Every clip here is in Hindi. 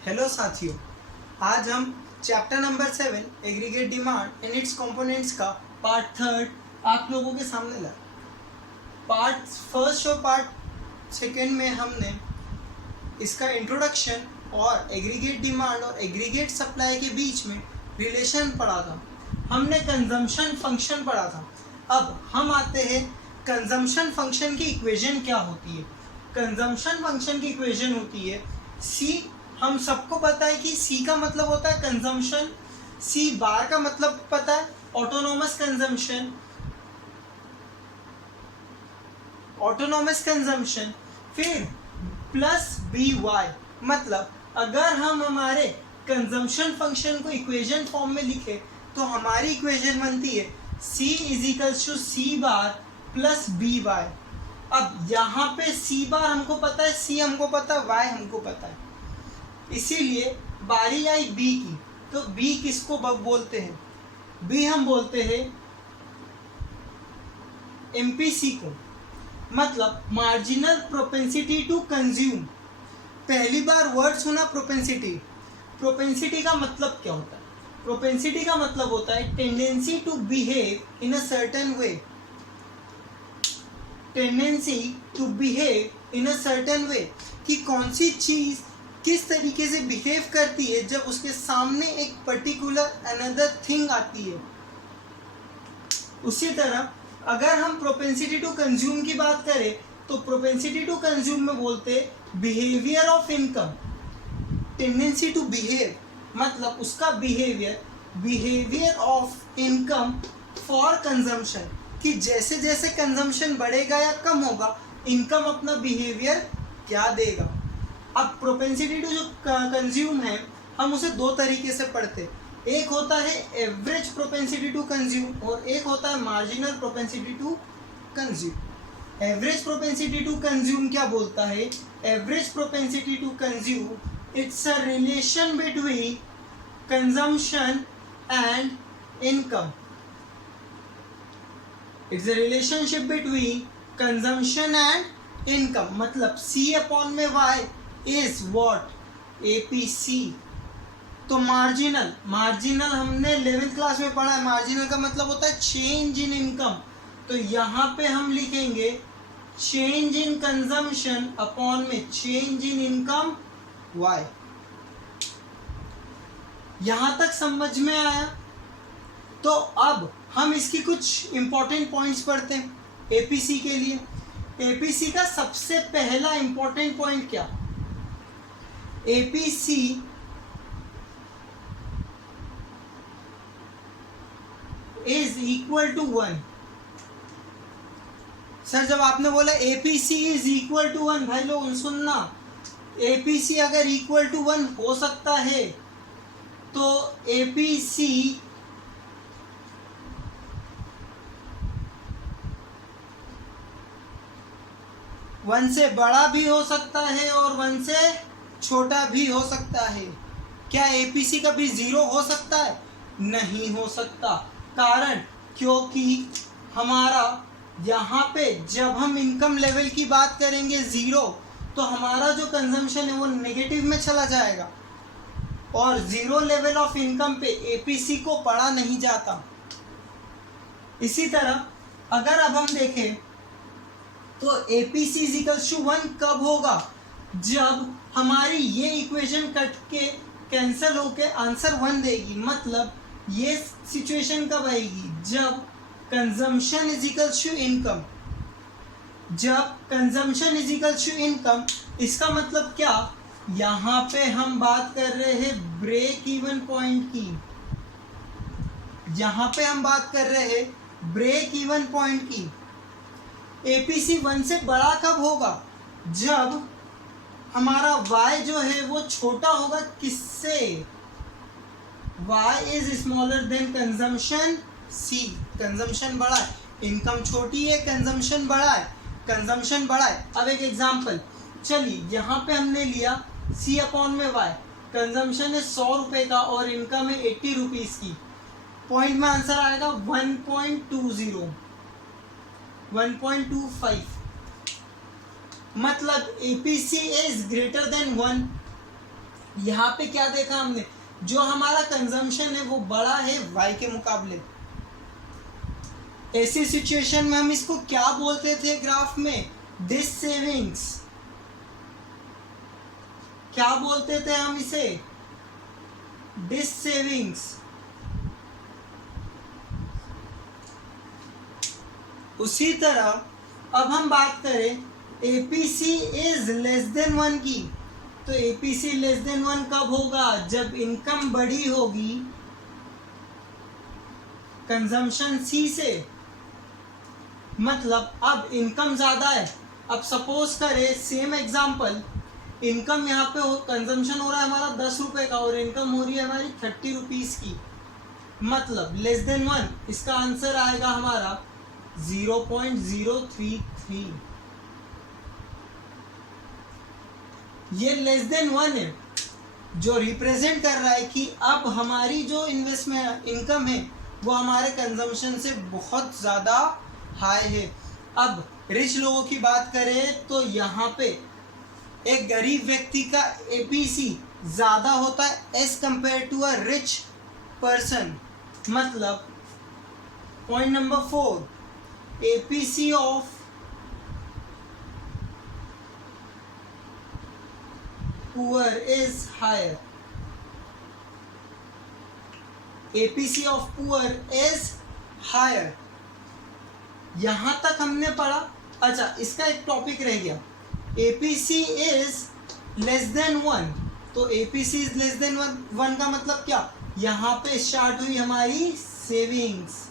हेलो साथियों, आज हम chapter number 7 aggregate demand in its components का पार्ट 3 आप लोगों के सामने ला। पार्ट फर्स्ट और पार्ट सेकेंड में हमने इसका इंट्रोडक्शन और एग्रीगेट डिमांड और एग्रीगेट सप्लाई के बीच में रिलेशन पढ़ा था। हमने कंजम्पशन फंक्शन पढ़ा था। अब हम आते हैं कंजम्पशन फंक्शन की इक्वेशन क्या होती है। कंजम्पशन फंक्शन की इक्वेशन होती है सी। हम सबको पता है कि सी का मतलब होता है कंजम्पशन, सी बार का मतलब पता है ऑटोनोमस कंजम्पशन, ऑटोनोमस कंजम्पशन, फिर प्लस बी वाई। मतलब अगर हम हमारे कंजम्पशन फंक्शन को इक्वेशन फॉर्म में लिखे तो हमारी इक्वेशन बनती है C is equals to C bar plus B Y. अब यहाँ पे सी बार हमको पता है, सी हमको पता है, वाई हमको पता है, इसीलिए बारी आई बी की। तो बी किसको बोलते हैं? बी हम बोलते हैं एमपीसी को, मतलब मार्जिनल प्रोपेंसिटी टू कंज्यूम। पहली बार वर्ड सुना प्रोपेंसिटी। प्रोपेंसिटी का मतलब क्या होता है? प्रोपेंसिटी का मतलब होता है tendency to behave in a certain way. Tendency to behave in a certain way कि कौन सी चीज किस तरीके से बिहेव करती है जब उसके सामने एक पर्टिकुलर अनदर थिंग आती है। उसी तरह अगर हम प्रोपेंसिटी टू कंज्यूम की बात करें तो प्रोपेंसिटी टू कंज्यूम में बोलते behaviour of income. Tendency to behave मतलब उसका behaviour of income for consumption, कि जैसे जैसे कंजम्पशन बढ़ेगा या कम होगा इनकम अपना बिहेवियर क्या देगा। अब प्रोपेंसिटी टू जो कंज्यूम है हम उसे दो तरीके से पढ़ते। एक होता है एवरेज प्रोपेंसिटी टू कंज्यूम और एक होता है marginal propensity to consume. Average propensity to consume क्या बोलता है? Average propensity to consume it's a relation between consumption and income. It's a relationship between consumption and income. मतलब सी अपॉन में वाई इज व्हाट? एपीसी। तो मार्जिनल हमने 11th क्लास में पढ़ा है। मार्जिनल का मतलब होता है चेंज इन इनकम। तो यहाँ पे हम लिखेंगे चेंज इन कंजम्पशन अपॉन में चेंज इन इनकम वाई। यहाँ तक समझ में आया? तो अब हम इसकी कुछ इंपॉर्टेंट पॉइंट्स पढ़ते हैं एपीसी के लिए। एपीसी का सबसे पहला इंपॉर्टेंट पॉइंट क्या? APC is equal to 1। Sir जब आपने बोला एपीसी इज इक्वल टू 1, भाई लोग सुनना, एपीसी अगर इक्वल टू 1 हो सकता है तो एपीसी वन से बड़ा भी हो सकता है और 1 से छोटा भी हो सकता है। क्या एपीसी कभी 0 हो सकता है? नहीं हो सकता। कारण क्योंकि हमारा यहाँ पे जब हम इनकम लेवल की बात करेंगे 0 तो हमारा जो कंजम्पशन है वो नेगेटिव में चला जाएगा और 0 लेवल ऑफ इनकम पे एपीसी को पढ़ा नहीं जाता। इसी तरह अगर अब हम देखें तो एपीसी इज इक्वल्स टू 1 कब होगा? जब हमारी ये इक्वेशन कट के कैंसिल होके आंसर 1 देगी। मतलब ये सिचुएशन कब आएगी? जब consumption is equals to income. जब consumption is equals to income, इसका मतलब क्या? यहाँ पे हम बात कर रहे हैं ब्रेक इवन पॉइंट की। यहाँ पे हम बात कर रहे हैं ब्रेक इवन पॉइंट की। एपीसी 1 से बड़ा कब होगा? जब हमारा y जो है वो छोटा होगा किससे? y is smaller than consumption c। Consumption बड़ा है, इनकम छोटी है, कंजम्पशन बड़ा है, कंजम्पशन बड़ा है। अब एक एग्जांपल, चलिए यहाँ पे हमने लिया c अपॉन में y। कंजम्पशन है 100 रुपये का और इनकम है 80 रुपीज़ की। पॉइंट में आंसर आएगा 1.20, 1.25। मतलब एपीसी इज ग्रेटर देन 1। यहाँ पे क्या देखा हमने, जो हमारा कंजम्पशन है वो बड़ा है y के मुकाबले। ऐसी सिचुएशन में हम इसको क्या बोलते थे ग्राफ में, दिस सेविंग्स, क्या बोलते थे हम इसे, दिस सेविंग्स। उसी तरह अब हम बात करें एपीसी इज लेस देन 1 की, तो एपीसी लेस देन 1 कब होगा, जब इनकम बड़ी होगी कंजम्पशन सी से। मतलब अब इनकम ज़्यादा है, अब सपोज करें सेम एग्जांपल, इनकम यहाँ पे कंजम्पशन हो रहा है हमारा 10 रुपये का और इनकम हो रही है हमारी 30 रुपीज़ की, मतलब लेस देन 1, इसका आंसर आएगा हमारा 0.033। ये लेस देन 1 है, जो रिप्रेजेंट कर रहा है कि अब हमारी जो इन्वेस्टमेंट इनकम है वो हमारे कंजम्पशन से बहुत ज़्यादा हाई है। अब रिच लोगों की बात करें तो यहाँ पे एक गरीब व्यक्ति का एपीसी ज़्यादा होता है as compare to a rich person. मतलब point number 4, APC of poor is higher, APC of poor is higher. यहां तक हमने पढ़ा। अच्छा, इसका एक टॉपिक रह गया, एपीसी इज लेस देन 1, तो एपीसी इज लेस देन 1 का मतलब क्या, यहां पे स्टार्ट हुई हमारी सेविंग्स,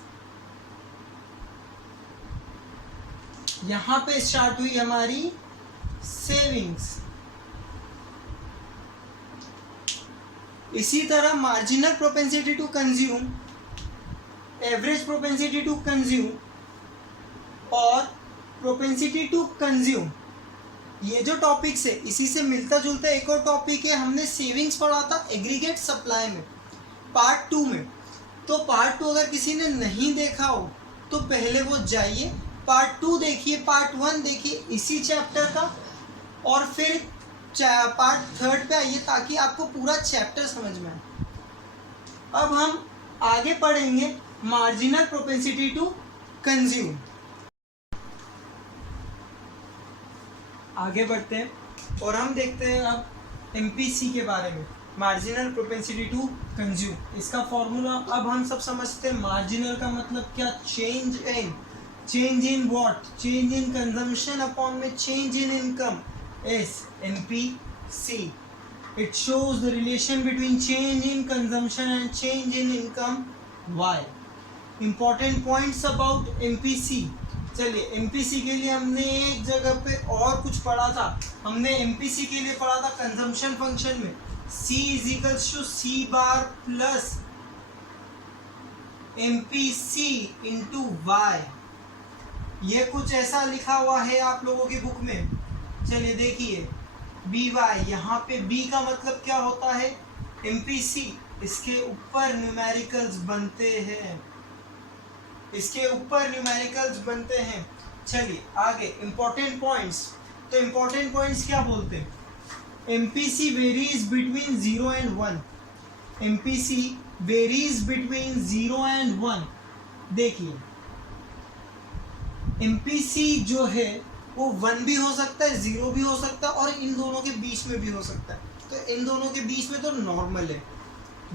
यहां पे स्टार्ट हुई हमारी सेविंग्स। इसी तरह marginal propensity to consume, average propensity to consume और प्रोपेंसिटी टू कंज्यूम, ये जो टॉपिक्स है इसी से मिलता जुलता एक और टॉपिक है, हमने सेविंग्स पढ़ा था एग्रीगेट सप्लाई में पार्ट 2 में। तो पार्ट 2 अगर किसी ने नहीं देखा हो तो पहले वो जाइए पार्ट 2 देखिए, पार्ट 1 देखिए इसी चैप्टर का, और फिर पार्ट 3 पे आइए ताकि आपको पूरा चैप्टर समझ में आए। अब हम आगे पढ़ेंगे मार्जिनल प्रोपेंसिटी टू कंज्यूम। आगे बढ़ते हैं और हम देखते हैं अब एमपीसी के बारे में, मार्जिनल प्रोपेंसिटी टू कंज्यूम। इसका फॉर्मूला अब हम सब समझते हैं। मार्जिनल का मतलब क्या, change in what, change in consumption upon में change in income is MPC. It shows the relation between change in consumption and change in income Y. Important points about MPC. चलिए, MPC के लिए हमने एक जगह पे और कुछ पढ़ा था। हमने MPC के लिए पढ़ा था कंजम्पशन फंक्शन में C is equals to C bar plus MPC into Y। ये कुछ ऐसा लिखा हुआ है आप लोगों की बुक में। चलिए देखिए, बी वाई, यहाँ पे बी का मतलब क्या होता है, एमपीसी, इसके ऊपर न्यूमेरिकल्स बनते हैं, इसके ऊपर न्यूमेरिकल्स बनते हैं। चलिए आगे इंपॉर्टेंट पॉइंट्स, तो इंपॉर्टेंट पॉइंट्स क्या बोलते हैं, MPC varies between 0 and 1, MPC varies between 0 and 1। देखिए एमपीसी जो है वो 1 भी हो सकता है, 0 भी हो सकता है और इन दोनों के बीच में भी हो सकता है। तो इन दोनों के बीच में तो नॉर्मल है।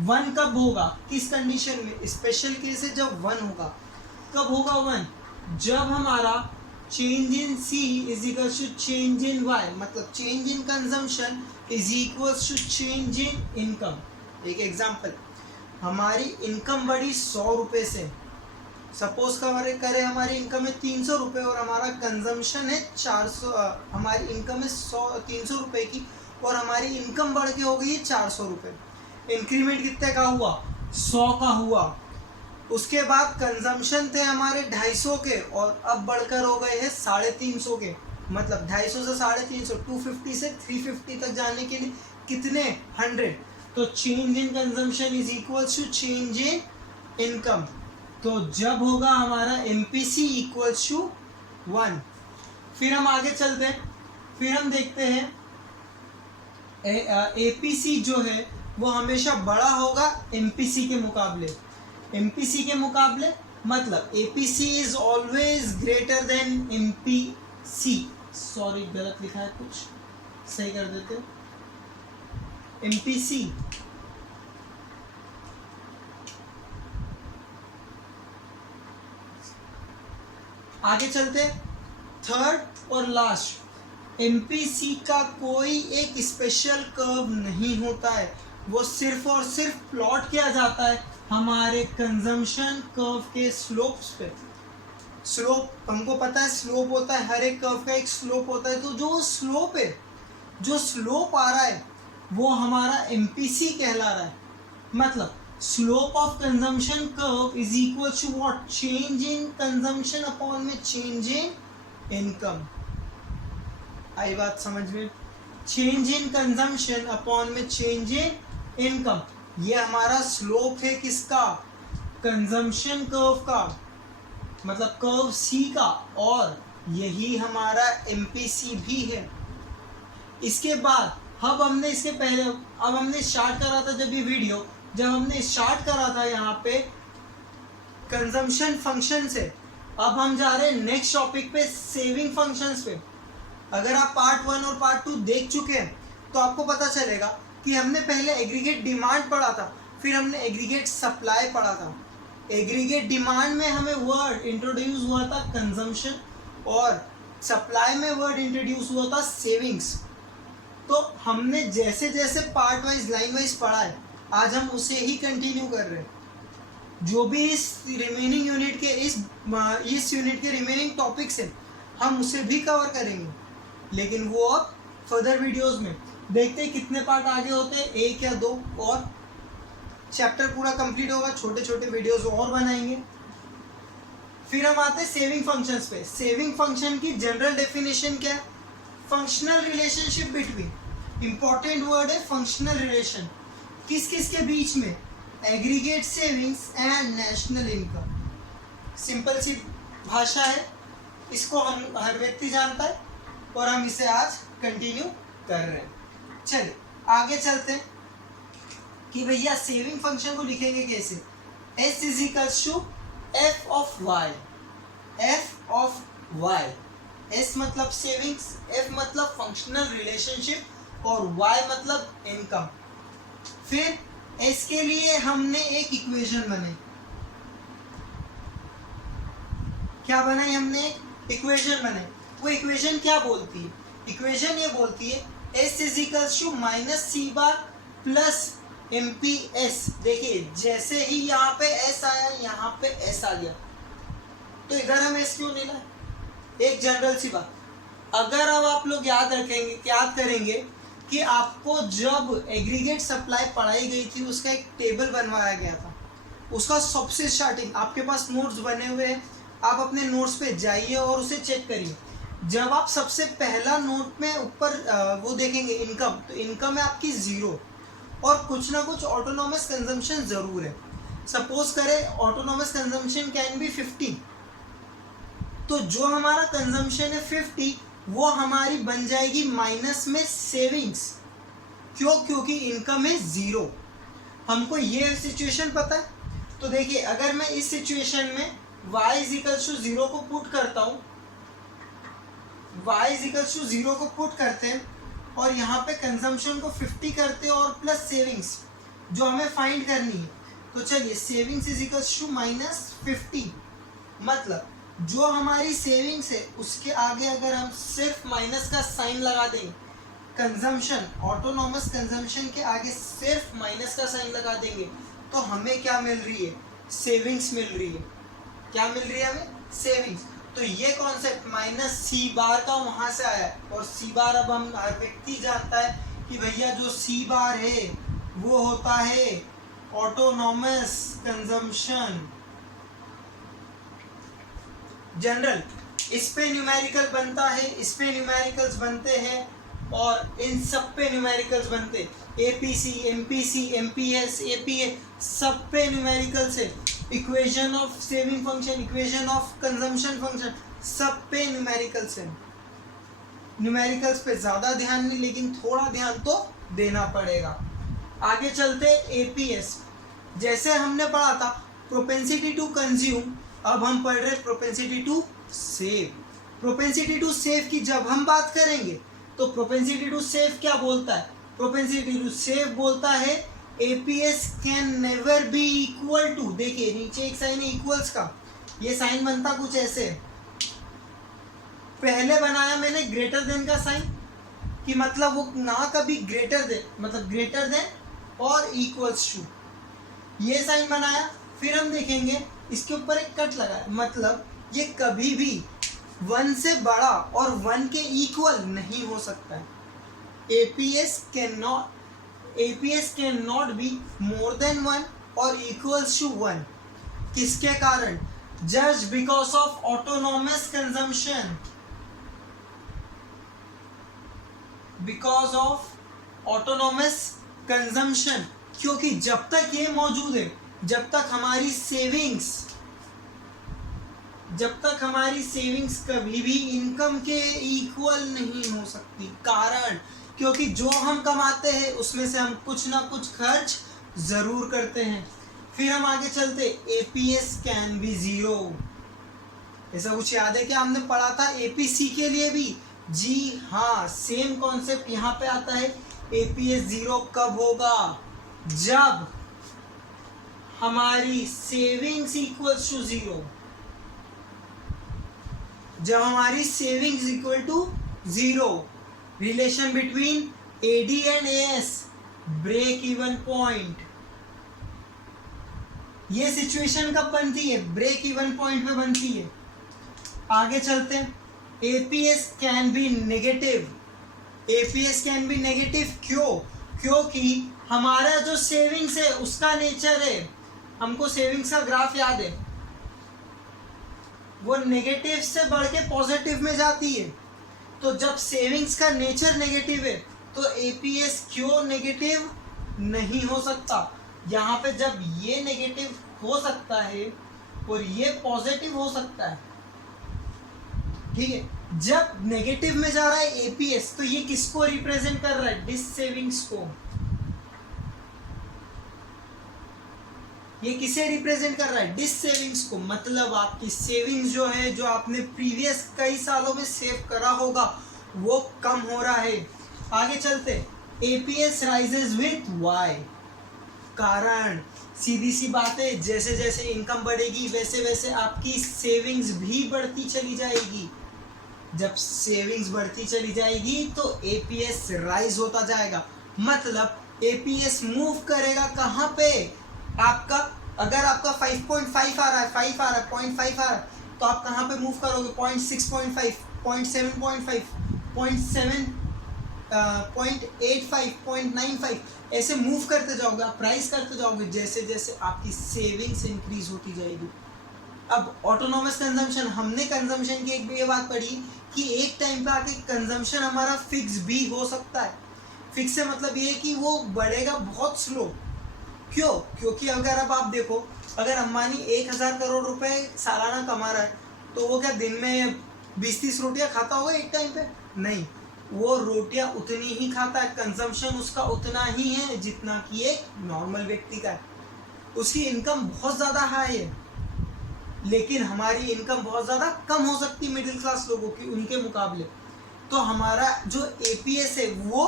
1 कब होगा, किस कंडीशन में, स्पेशल केस है जब 1 होगा। कब होगा 1, जब हमारा change in C is equal to change in Y, मतलब change in consumption is equal to change in income. एक एग्जांपल, हमारी इनकम बढ़ी 100 रुपये से, सपोज करें हमारी इनकम है 300 रुपये और हमारा कंजम्पशन है 400, हमारी इनकम है 300 रुपये की और हमारी इनकम बढ़ के हो गई है 400 रुपये। इंक्रीमेंट कितने का हुआ, 100 का हुआ। उसके बाद कंजम्पशन थे हमारे 250 के और अब बढ़कर हो गए हैं 350 के, मतलब 250 से 350, 250 से 350 तक जाने के लिए कितने, 100। तो change in consumption is equal to change in income. तो जब होगा हमारा MPC इक्वल्स टू 1। फिर हम आगे चलते हैं, फिर हम देखते हैं एपीसी जो है वो हमेशा बड़ा होगा एमपीसी के मुकाबले। एमपीसी के मुकाबले मतलब APC is always greater than MPC. Sorry गलत लिखा है, कुछ सही कर देते। एमपीसी आगे चलते। थर्ड और लास्ट, एमपीसी का कोई एक स्पेशल कर्व नहीं होता है, वो सिर्फ और सिर्फ प्लॉट किया जाता है हमारे कंजम्पशन कर्व के स्लोप्स पे। स्लोप हमको पता है, स्लोप होता है, हर एक कर्व का एक स्लोप होता है। तो जो स्लोप है, जो स्लोप आ रहा है वो हमारा एमपीसी कहला रहा है। मतलब slope of consumption curve is equal to what, change in consumption upon में चेंज इन इनकम। आई बात समझ में? चेंज इन कंजम्पशन अपॉन में चेंज इन इनकम, ये हमारा स्लोप है किसका, कंजम्पशन कर्व का, मतलब कर्व सी का, और यही हमारा एमपीसी भी है। इसके बाद अब हमने इसके पहले, अब हमने स्टार्ट करा था जब ये वीडियो, जब हमने स्टार्ट करा था यहाँ पे कंजम्पशन फंक्शन से, अब हम जा रहे हैं नेक्स्ट टॉपिक पे, सेविंग फंक्शंस पे। अगर आप पार्ट 1 और पार्ट 2 देख चुके हैं तो आपको पता चलेगा कि हमने पहले एग्रीगेट डिमांड पढ़ा था, फिर हमने एग्रीगेट सप्लाई पढ़ा था। एग्रीगेट डिमांड में हमें वर्ड इंट्रोड्यूस हुआ था कंजम्पशन, और सप्लाई में वर्ड इंट्रोड्यूस हुआ था सेविंग्स। तो हमने जैसे जैसे पार्ट वाइज लाइन वाइज पढ़ा है, आज हम उसे ही कंटिन्यू कर रहे हैं। जो भी इस रिमेनिंग यूनिट के इस यूनिट के रिमेनिंग टॉपिक्स हैं, हम उसे भी कवर करेंगे, लेकिन वो अब फर्दर वीडियोस में। देखते हैं कितने पार्ट आगे होते हैं, 1 या 2, और चैप्टर पूरा कंप्लीट होगा, छोटे छोटे वीडियोस और बनाएंगे। फिर हम आते हैं सेविंग फंक्शंस पे। सेविंग फंक्शन की जनरल डेफिनेशन क्या है, functional relationship between, important word है फंक्शनल रिलेशन, किस किस के बीच में, aggregate savings and national income. Simple सी भाषा है, इसको हम हर व्यक्ति जानता है, और हम इसे आज कंटिन्यू कर रहे हैं। चलिए आगे चलते हैं कि भैया सेविंग फंक्शन को लिखेंगे कैसे। S is equals to F of Y, F of Y. S मतलब सेविंग्स, F मतलब फंक्शनल रिलेशनशिप, और Y मतलब इनकम। फिर S के लिए हमने एक इक्वेशन बनाई। क्या बनाई हमने, इक्वेशन बनाई। वो इक्वेशन क्या बोलती है, इक्वेशन ये बोलती है S is equals to minus C bar plus M P S. देखिए जैसे ही यहाँ पे S आया, यहाँ पे S आ गया, तो इधर हम S क्यों नहीं लाए। एक जनरल सी बात, अगर अब आप लोग याद रखेंगे, याद करेंगे कि आपको जब एग्रीगेट सप्लाई पढ़ाई गई थी, उसका एक टेबल बनवाया गया था। उसका सबसे स्टार्टिंग, आपके पास नोट्स बने हुए हैं, आप अपने नोट्स पे जाइए और उसे चेक करिए। जब आप सबसे पहला नोट में ऊपर वो देखेंगे इनकम, तो इनकम है आपकी 0, और कुछ ना कुछ ऑटोनॉमस कंजम्पशन ज़रूर है। सपोज करें ऑटोनॉमस कंजम्पशन कैन बी 50, तो जो हमारा कंजम्पशन है 50, वो हमारी बन जाएगी माइनस में सेविंग्स। क्यों, क्योंकि इनकम है 0। हमको ये सिचुएशन पता है। तो देखिए अगर मैं इस सिचुएशन में y इज इक्वल्स टू 0 को पुट करता हूँ, y इज इक्वल्स टू 0 को पुट करते हैं, और यहाँ पे कंजम्पशन को 50 करते हैं और प्लस सेविंग्स जो हमें फाइंड करनी है। तो चलिए savings is equals to minus 50, मतलब जो हमारी सेविंग्स है उसके आगे अगर हम सिर्फ माइनस का साइन लगा देंगे, कंजम्पशन, ऑटोनॉमस कंजम्पशन के आगे सिर्फ माइनस का साइन लगा देंगे, तो हमें क्या मिल रही है, सेविंग्स मिल रही है। क्या मिल रही है हमें, सेविंग्स। तो ये कॉन्सेप्ट माइनस सी बार का वहाँ से आया है, और सी बार अब हम हर व्यक्ति जानता है कि भैया जो सी बार है वो होता है ऑटोनॉमस कंजम्पशन। जनरल, इस पे न्यूमेरिकल बनता है, इस पे न्यूमेरिकल्स बनते हैं, और इन सब पे न्यूमेरिकल्स बनते हैं। एपीसी, एमपीसी, एमपीएस, एपीए, सब पे न्यूमेरिकल्स है। Equation of saving function, equation of consumption function, सब पे न्यूमेरिकल्स है। न्यूमेरिकल्स पे ज़्यादा ध्यान नहीं, लेकिन थोड़ा ध्यान तो देना पड़ेगा। आगे चलते एपीएस। जैसे हमने पढ़ा था प्रोपेंसिटी टू कंज्यूम, अब हम पढ़ रहे propensity to save. Propensity to save की जब हम बात करेंगे तो प्रोपेंसिटी टू सेव क्या बोलता है? प्रोपेंसिटी टू सेव बोलता है APS can never be equal to, देखिए नीचे एक साइन है इक्वल्स का, ये साइन बनता कुछ ऐसे, पहले बनाया मैंने ग्रेटर देन का साइन कि मतलब वो ना कभी ग्रेटर देन, मतलब ग्रेटर देन और इक्वल्स टू, ये साइन बनाया। फिर हम देखेंगे इसके ऊपर एक कट लगा, मतलब ये कभी भी 1 से बड़ा और 1 के इक्वल नहीं हो सकता है। APS can not be more than 1 और इक्वल्स टू 1। किसके कारण? Just because of autonomous consumption, because of autonomous consumption, क्योंकि जब तक ये मौजूद है, जब तक हमारी सेविंग्स कभी भी इनकम के इक्वल नहीं हो सकती। कारण क्योंकि जो हम कमाते हैं उसमें से हम कुछ ना कुछ खर्च जरूर करते हैं। फिर हम आगे चलते, एपीएस कैन बी जीरो। ऐसा कुछ याद है क्या? हमने पढ़ा था एपीसी के लिए भी। जी हाँ, सेम कॉन्सेप्ट यहाँ पे आता है। एपीएस जीरो कब होगा? जब हमारी सेविंग्स इक्वल्स टू जीरो, जब हमारी savings equal to zero. Relation between AD and AS, break even point. ये सिचुएशन कब बनती है? ब्रेक इवन पॉइंट पे बनती है। आगे चलते हैं, APS can be negative. APS can be negative क्यों? क्योंकि हमारा जो सेविंग्स है उसका नेचर है, हमको सेविंग्स का ग्राफ याद है, वो नेगेटिव से बढ़ के पॉजिटिव में जाती है। तो जब सेविंग्स का नेचर नेगेटिव है तो एपीएस क्यों नेगेटिव नहीं हो सकता? यहाँ पे जब ये नेगेटिव हो सकता है और ये पॉजिटिव हो सकता है, ठीक है। जब नेगेटिव में जा रहा है एपीएस तो ये किसको रिप्रेजेंट कर रहा है? डिस सेविंग्स को। ये किसे रिप्रेजेंट कर रहा है? डिस सेविंग्स को। मतलब आपकी सेविंग्स जो है, जो आपने प्रीवियस कई सालों में सेव करा होगा, वो कम हो रहा है। आगे चलते, एपीएस राइजेस विथ वाई। कारण सीधी सी बात है, जैसे जैसे इनकम बढ़ेगी वैसे वैसे आपकी सेविंग्स भी बढ़ती चली जाएगी। जब सेविंग्स बढ़ती चली जाएगी तो एपीएस राइज होता जाएगा। मतलब एपीएस मूव करेगा कहाँ पे? आपका अगर आपका 5.5 आ रहा है, 5 आ रहा है, 0.5 आ रहा है, तो आप कहाँ पे मूव करोगे? 0.6.5, 0.7.5, 0.7, 0.85, 0.95, ऐसे मूव करते जाओगे, आप प्राइस करते जाओगे जैसे जैसे आपकी सेविंग्स इंक्रीज होती जाएगी। अब ऑटोनॉमस कंजम्पशन, हमने कंजम्पशन की एक ये बात पढ़ी कि एक टाइम पे आके कंजम्पशन हमारा फिक्स भी हो सकता है। फिक्स से मतलब ये कि वो बढ़ेगा बहुत स्लो। क्यों? क्योंकि अगर अब आप देखो, अगर अंबानी 1000 करोड़ रुपए सालाना कमा रहा है तो वो क्या दिन में 20-30 रोटियां खाता होगा एक टाइम पे? नहीं, वो रोटियां उतनी ही खाता है, कंजम्पशन उसका उतना ही है जितना कि एक नॉर्मल व्यक्ति का है। उसकी इनकम बहुत ज़्यादा हाई है, लेकिन हमारी इनकम बहुत ज़्यादा कम हो सकती है मिडिल क्लास लोगों की उनके मुकाबले। तो हमारा जो एपीएस है वो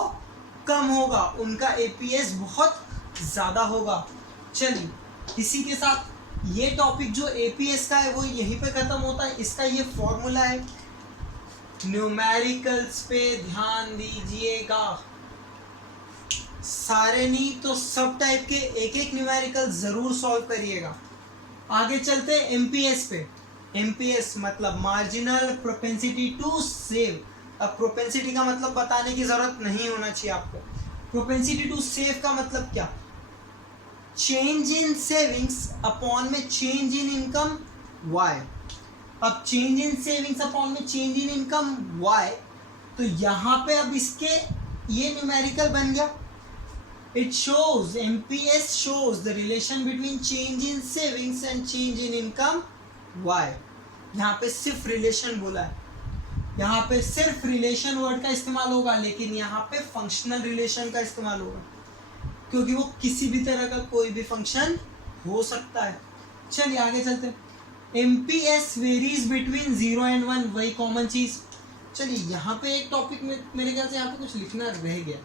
कम होगा, उनका एपीएस बहुत ज़्यादा होगा। चलिए, इसी के साथ ये टॉपिक जो एपीएस का है वो यहीं पे ख़त्म होता है। इसका ये फॉर्मूला है। न्यूमेरिकल्स पे ध्यान दीजिएगा, सारे नहीं तो सब टाइप के एक एक न्यूमेरिकल ज़रूर सॉल्व करिएगा। आगे चलते हैं एमपीएस पे। एमपीएस मतलब मार्जिनल प्रोपेंसिटी टू सेव। अब प्रोपेंसिटी का मतलब बताने की ज़रूरत नहीं होना चाहिए आपको। प्रोपेंसिटी टू सेव का मतलब क्या? चेंज इन सेविंग्स अपॉन में चेंज इन इनकम वाई। अब चेंज इन सेविंग्स अपॉन में चेंज इन इनकम वाई, तो यहाँ पे अब इसके ये न्यूमेरिकल बन गया। It shows, MPS shows the relation between change in savings and change in income y। यहाँ पे सिर्फ रिलेशन बोला है। यहाँ पे सिर्फ रिलेशन वर्ड का इस्तेमाल होगा, लेकिन यहाँ पे फंक्शनल रिलेशन का इस्तेमाल होगा, क्योंकि वो किसी भी तरह का कोई भी फंक्शन हो सकता है। चलिए आगे चलते हैं। MPS वेरीज बिटवीन 0 एंड 1, वही कॉमन चीज। चलिए यहाँ पे एक टॉपिक में मेरे ख्याल से यहाँ पे कुछ लिखना रह गया।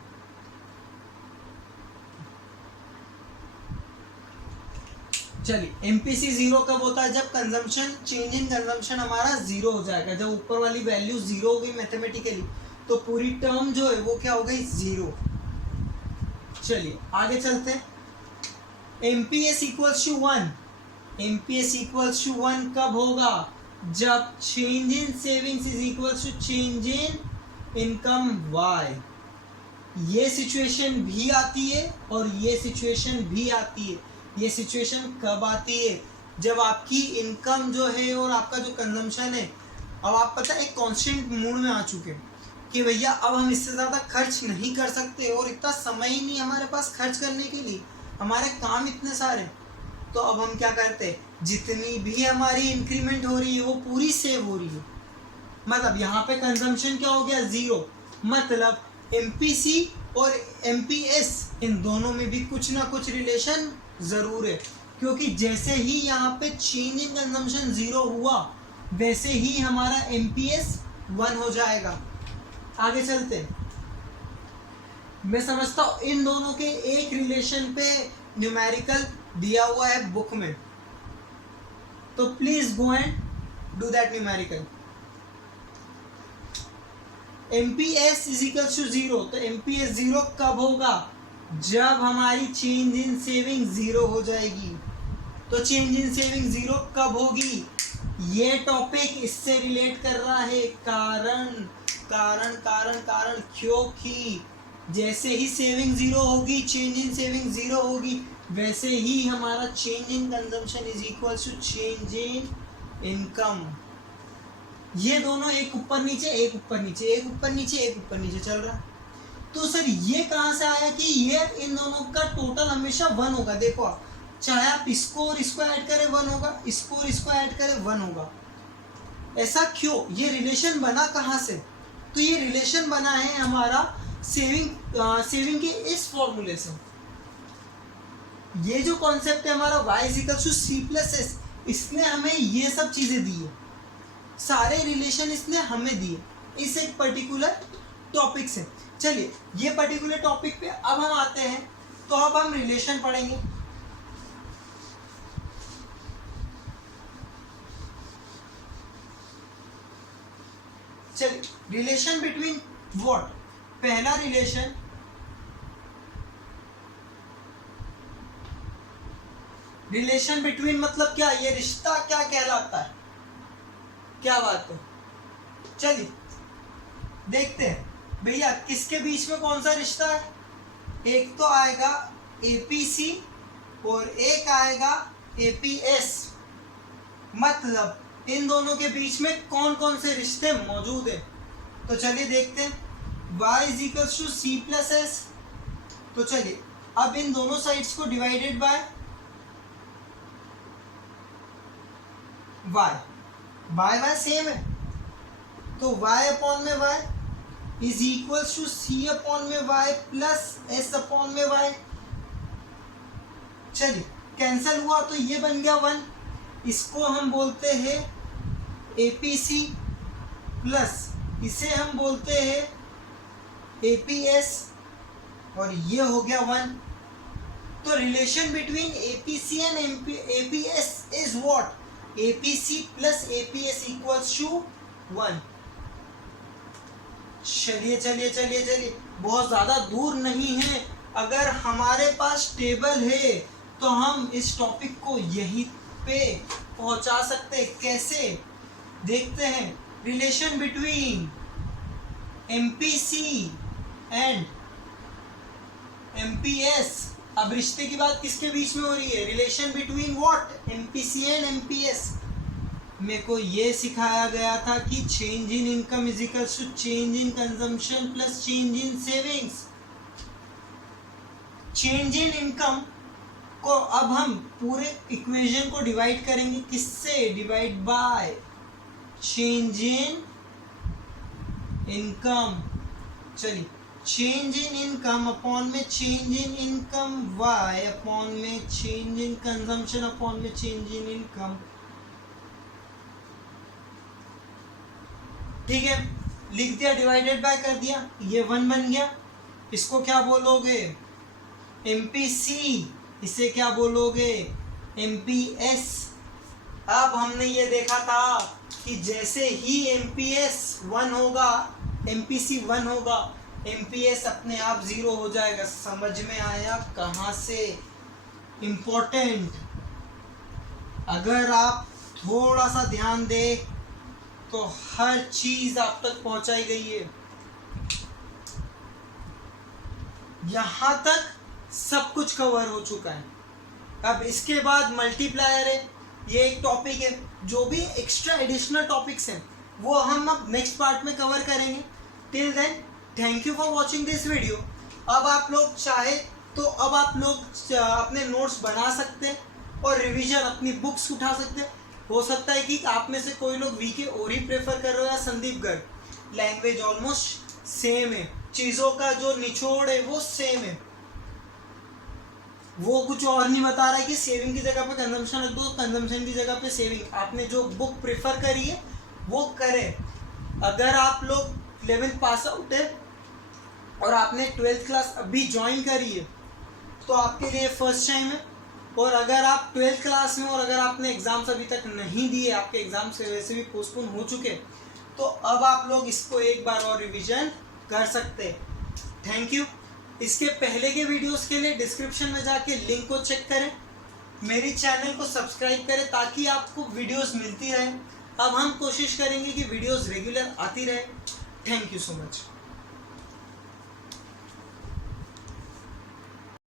चलिए MPC 0 कब होता है? जब कंजम्पशन, चेंज इन कंजम्पशन हमारा 0 हो जाएगा। जब ऊपर वाली वैल्यू 0 हो गई मैथमेटिकली, तो पूरी टर्म जो है वो क्या हो गई? 0। चलिए आगे चलते हैं। MPS equals to 1, MPS equals to 1 कब होगा? जब change in savings is equals to change in income Y। ये सिचुएशन भी आती है और ये सिचुएशन भी आती है। ये सिचुएशन कब आती है? जब आपकी इनकम जो है और आपका जो कंजम्पशन है, अब आप पता है एक कांस्टेंट मूड में आ चुके हैं कि भैया अब हम इससे ज़्यादा खर्च नहीं कर सकते और इतना समय ही नहीं हमारे पास खर्च करने के लिए, हमारे काम इतने सारे। तो अब हम क्या करते हैं? जितनी भी हमारी इंक्रीमेंट हो रही है वो पूरी सेव हो रही है। मतलब यहाँ पे कंजम्पशन क्या हो गया? 0। मतलब MPC और MPS इन दोनों में भी कुछ ना कुछ रिलेशन ज़रूर है, क्योंकि जैसे ही यहाँ पे चेंज इन कंजम्पशन 0 हुआ, वैसे ही हमारा MPS 1 हो जाएगा। आगे चलते हैं। मैं समझता हूँ इन दोनों के एक रिलेशन पे न्यूमेरिकल दिया हुआ है बुक में, तो please go and do that numerical. MPS is equals to 0, तो MPS 0 कब होगा? जब हमारी चेंज इन सेविंग 0 हो जाएगी। तो चेंज इन सेविंग 0 कब होगी? ये टॉपिक इससे रिलेट कर रहा है। कारण कारण कारण कारण क्योंकि जैसे ही सेविंग 0 होगी, चेंज इन सेविंग 0 होगी, वैसे ही हमारा change in consumption is equal to change in income. ये दोनों एक ऊपर नीचे, एक ऊपर नीचे, एक ऊपर नीचे, एक ऊपर नीचे चल रहा है। तो सर ये कहाँ से आया कि ये इन दोनों का टोटल हमेशा 1 होगा? देखो आप, चाहे आप इसको और इसको ऐड करें 1 होगा, इसको और इसको ऐड करें 1 होगा। ऐसा क्यों? ये रिलेशन बना कहाँ से? तो ये रिलेशन बना है हमारा सेविंग के इस फॉर्मूले से। ये जो कॉन्सेप्ट है हमारा y इक्वल्स टू C+S, इसने हमें ये सब चीजें दी है, सारे रिलेशन इसने हमें दिए इस एक पर्टिकुलर टॉपिक से। चलिए ये पर्टिकुलर टॉपिक पे अब हम आते हैं, तो अब हम रिलेशन पढ़ेंगे। चलिए रिलेशन बिटवीन व्हाट? पहला रिलेशन बिटवीन मतलब क्या? ये रिश्ता क्या कहलाता है? क्या बात है? चलिए देखते हैं भैया किसके बीच में कौन सा रिश्ता है। एक तो आएगा APC और एक आएगा APS। मतलब इन दोनों के बीच में कौन कौन से रिश्ते मौजूद हैं? तो चलिए देखते हैं। y is equals to C+S। तो चलिए अब इन दोनों साइड्स को डिवाइडेड बाय y सेम है, तो y अपॉन में y is equals to C upon में y प्लस S अपॉन में y। चलिए कैंसिल हुआ तो ये बन गया 1। इसको हम बोलते हैं APC प्लस इसे हम बोलते हैं APS और ये हो गया 1। तो relation between APC and APS is what? APC plus APS equals to 1। चलिए चलिए चलिए चलिए, बहुत ज़्यादा दूर नहीं है। अगर हमारे पास टेबल है तो हम इस टॉपिक को यहीं पे पहुंचा सकते हैं। कैसे? देखते हैं। Relation between MPC and MPS। अब रिश्ते की बात किसके बीच में हो रही है? Relation between what? MPC and MPS। मेरे को ये सिखाया गया था कि change in income is equals to change in consumption plus change in savings. Change in income को अब हम पूरे इक्वेशन को डिवाइड करेंगे किससे? Divide by change in income, चलिए चेंज इन इनकम अपॉन में change in income Y upon में चेंज इन कंजम्पशन अपॉन में चेंज इन इनकम। ठीक है, लिख दिया, डिवाइडेड बाय कर दिया, ये 1 बन गया। इसको क्या बोलोगे? एमपीसी। इसे क्या बोलोगे? एमपीएस। अब हमने ये देखा था कि जैसे ही एमपीएस 1 होगा, एमपीसी 1 होगा, एमपीएस अपने आप 0 हो जाएगा। समझ में आया कहाँ से? इम्पोर्टेंट। अगर आप थोड़ा सा ध्यान दे तो हर चीज आप तक पहुंचाई गई है। यहां तक सब कुछ कवर हो चुका है। अब इसके बाद मल्टीप्लायर है, ये एक टॉपिक है। जो भी एक्स्ट्रा एडिशनल टॉपिक्स हैं वो हम अब नेक्स्ट पार्ट में कवर करेंगे। Till then thank you for watching this video. अब आप लोग चाहे तो अब आप लोग अपने नोट्स बना सकते हैं और रिवीजन अपनी बुक्स उठा सकते हैं। हो सकता है कि आप में से कोई लोग वीके ओरी प्रेफर कर रहे हो या Sandeep Garg. Language almost same है, चीज़ों का जो निचोड़ है वो सेम है। वो कुछ और नहीं बता रहा है कि सेविंग की जगह पे कंजम्पशन रख दो, कंजम्पशन की जगह पे सेविंग। आपने जो बुक प्रेफर करी है वो करें। अगर आप लोग 11th पास आउट है और आपने 12th क्लास अभी ज्वाइन करी है तो आपके लिए फर्स्ट टाइम है। और अगर आप 12th क्लास में और अगर आपने एग्ज़ाम्स अभी तक नहीं दिए, आपके एग्ज़ाम्स वैसे भी पोस्टपोन हो चुके, तो अब आप लोग इसको एक बार और रिवीजन कर सकते हैं। Thank you. इसके पहले के वीडियोस के लिए डिस्क्रिप्शन में जाके लिंक को चेक करें, मेरी चैनल को सब्सक्राइब करें ताकि आपको वीडियोस मिलती रहे। अब हम कोशिश करेंगे कि वीडियोस रेगुलर आती रहे। Thank you so much.